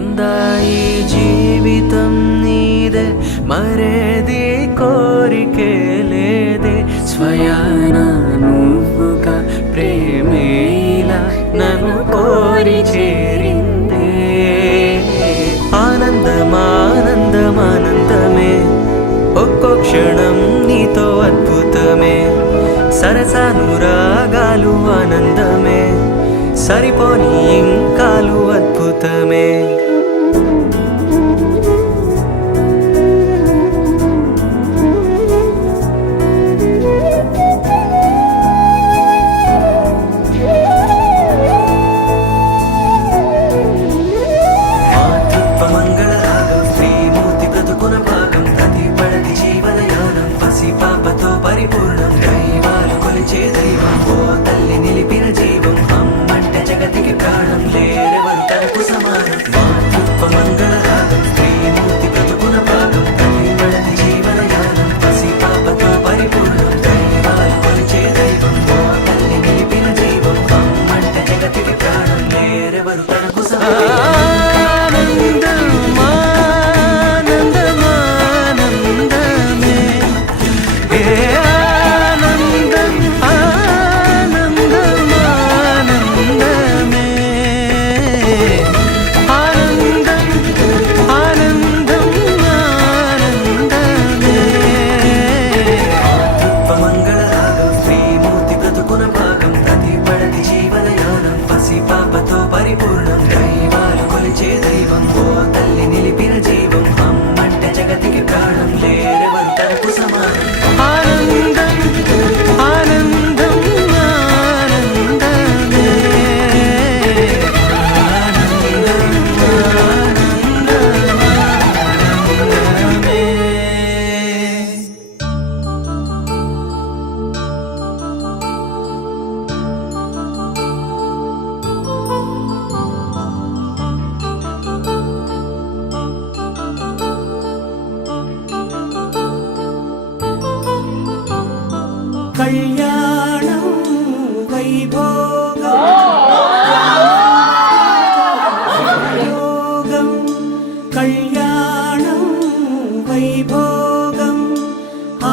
కింద ఈ జీవితం నీదే, మరేది కోరికే లేదే. స్వయాన నువ్వుగా ప్రేమే ఇలా నన్ను కోరి చేరిందే. ఆనందమానందమానందమే, ఒక్కో క్షణం నీతో అద్భుతమే. సరసానురాగాలు ఆనందమే, సరిపోని ఇంకాలు అద్భుతమే. మంగళరాగం శ్రీమూర్తి బ్రతుకున భాగం, ప్రతి పడతి జీవనయానం పసిపాపతో పరిపూర్ణం. దైవాలు కొలిచే దైవం, ఓ తల్లి నిలిపిన జీవం. అమ్మంటే జగతికి ప్రాణం, లేరెవరు తనకు సమానం. మాతృత్వ మంగళరాగం శ్రీమూర్తి బ్రతుకున భాగం, ప్రతి పడతి జీవనయానం పసిపాపతో పరిపూర్ణం. దైవాలు కొలిచే దైవం, ఓ తల్లి నిలిపిన జీవం. అమ్మంటే జగతికి ప్రాణం, లేరెవరు తనకు సమానం. పాపతో పరిపూర్ణం, దైవాలు కొలిచే దైవం, ఓ తల్లి నిలిపిన జీవం. అమ్మంటే జగతికి ప్రాణం, లేరెవరు తనకు సమానం. ఆనందం ఆనందం ఆనందమే, కళ్యాణం వైభోగం కళ్యాణం వైభోగం,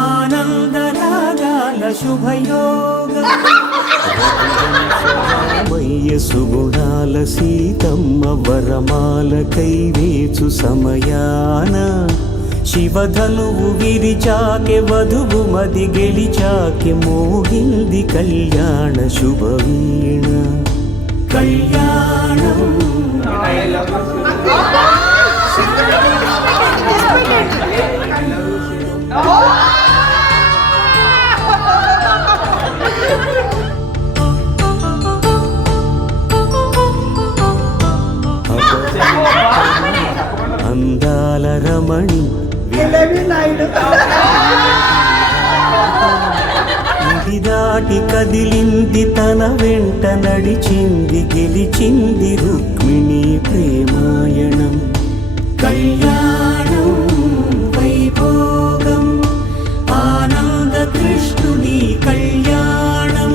ఆనందరాగాల శుభయోగం. మయ్య సుగుణాల సీతమ్మ వరమాల కైవేచు సమయాన, శివధనువు విరిచాకె వధువు మది గెలిచాకె, మోగింది కళ్యాణ శుభవీణ. కళ్యాణం అందాల రమణి ఇది దాటి కదిలింది, తన వెంట నడిచింది, గెలిచింది రుక్మిణి ప్రేమాయణం. కళ్యాణం వైభోగం, ఆనంద కృష్ణుని కళ్యాణం.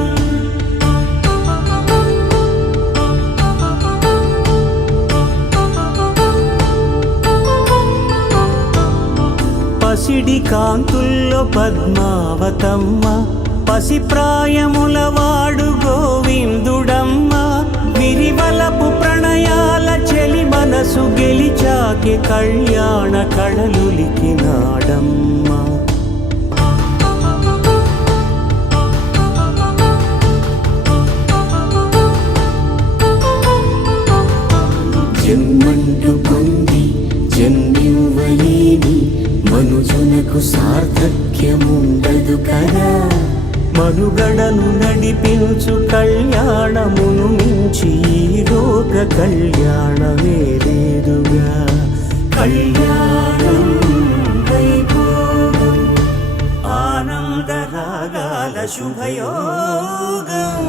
పసిడి కాంతుల్లో పద్మావతమ్మ, పసిప్రాయముల వాడు గోవిందుడమ్మ. విరివలపు ప్రణయాల చెలి మనసు గెలిచాకె, కళ్యాణ కళలులికినాడమ్మ. జన్మంటూ పొంది జన్మివ్వలేని మనుజునకు సార్థక్యముండదు కదా. మనుగడను నడిపించు కళ్యాణమును మించి ఈ లోక కళ్యాణమే లేదుగా. కళ్యాణం వైభోగం, ఆనందరాగాల శుభయోగం.